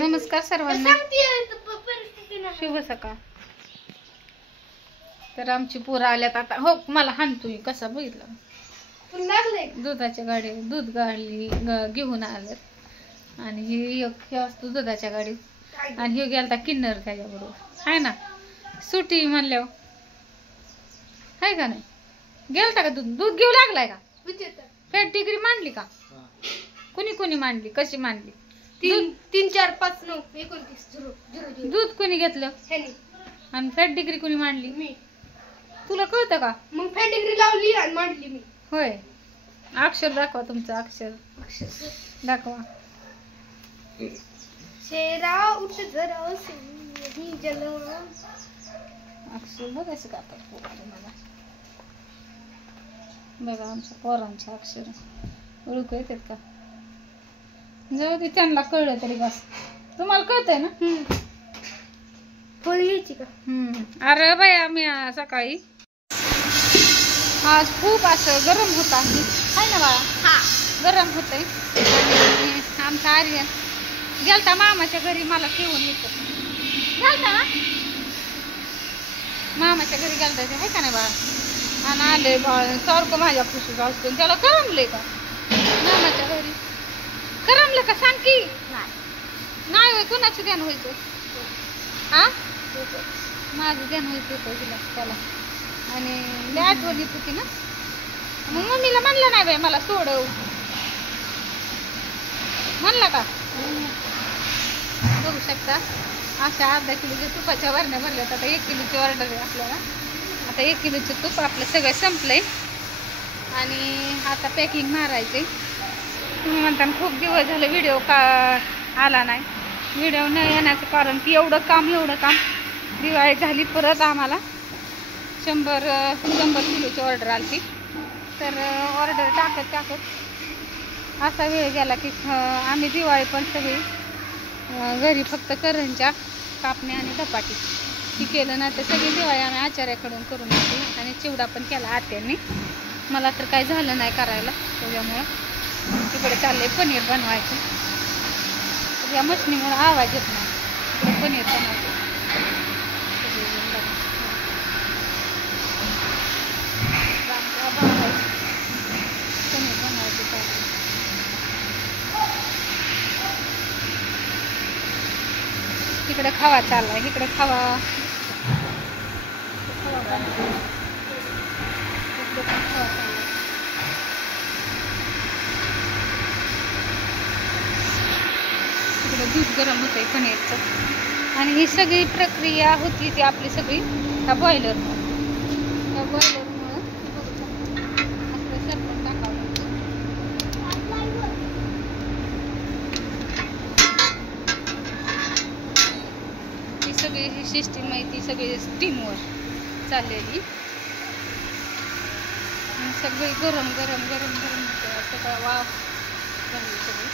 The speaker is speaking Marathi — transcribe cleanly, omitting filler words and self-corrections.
नमस्कार सर्वांना, शुभ सकाळ. तर आमची पोरं आल्यात आता. हो, मला हाणतोय कसा बघितलं. दुधाच्या गाडी दूध गाडी घेऊन आल्यात आणि हे असतो दुधाच्या गाडीत आणि हे गेलता किन्नर त्याच्याबरोबर आहे ना. सुटी म्हणल्यावर आहे का नाही. गेलता का दूध घेऊ लागलाय का. फॅट डिग्री मांडली का. कुणी कुणी मांडली, कशी मांडली. 3 4 5 9 29 दूध कुणी घेतलं आणि फॅट डिग्री कुणी मांडली. मी. तुला कळतं का. मग फॅट डिग्री लावली आणि मांडली मी. होय. अक्षर दाखवा, तुमचं अक्षर दाखवा. शेरा उठ जरा ही जलवा. अक्षर बघायचं का मला. बघा आमच्या पोरांचे अक्षर ओळखू येतात का. जाऊ दे, त्यांना कळलं तरी बस. तुम्हाला कळतंय ना. फळ घ्यायची का. अरे बाई, आम्ही सकाळी आज खूप असं गरम होत आहे ना बाळा. गरम होतंय आणि आमचा आर्यन गेलता मामाच्या घरी. मला ठेवून येतो गेलता ना. मामाच्या घरी गेलता ते आहे का नाही बाळा. आणि आले बाळ सारखं माझ्या खुशीच असतो. त्याला करमले का मामाच्या घरी. करमलं का सांग की. नाही होय. कुणाचं ध्यान व्हायचं. हा, माझं ध्यान व्हायचं तिला त्याला. आणि लय आठवण येत होती ना. मग मम्मीला म्हणलं नाही बाई मला सोडव म्हणला का. बघू शकता अशा अर्धा किलोच्या तुपाच्या वरण्या भरल्यात. आता 1 किलोची ऑर्डर आहे आपल्याला. आता 1 किलोचं तूप आपलं सगळं संपलंय आणि आता पॅकिंग मारायचंय. तुम्ही म्हणता खूप दिवस झाले व्हिडिओ का आला नाही. व्हिडिओ न येण्याचं कारण की एवढं काम दिवाळी झाली. परत आम्हाला 100 किलोची ऑर्डर आली. तर ऑर्डर टाकत असा वेळ गेला की आम्ही दिवाळी पण सगळी घरी फक्त करंज्या कापणे आणि धपाटी ती केलं ना. तर सगळी दिवाळी आम्ही आचार्याकडून करून घेतली आणि चिवडा पण केला आत्यांनी. मला तर काही झालं नाही करायला. त्याच्यामुळं तिकडे चाललंय पनीर बनवायचं. या मशनीमुळे आवाज येत नाही. पनीर बनवायचं. पनीर बनवायचं. तिकडे खावा चाललाय. इकडे खावा दूध गरम होतंय पनीरचं. आणि ही सगळी प्रक्रिया होती ती आपली सगळी ह्या बॉयलरमुळं आपलं सरपण टाकावं. ही सगळी ही सिस्टीम आहे ती सगळी स्टीमवर चाललेली. सगळी गरम सगळं वाफ सगळी.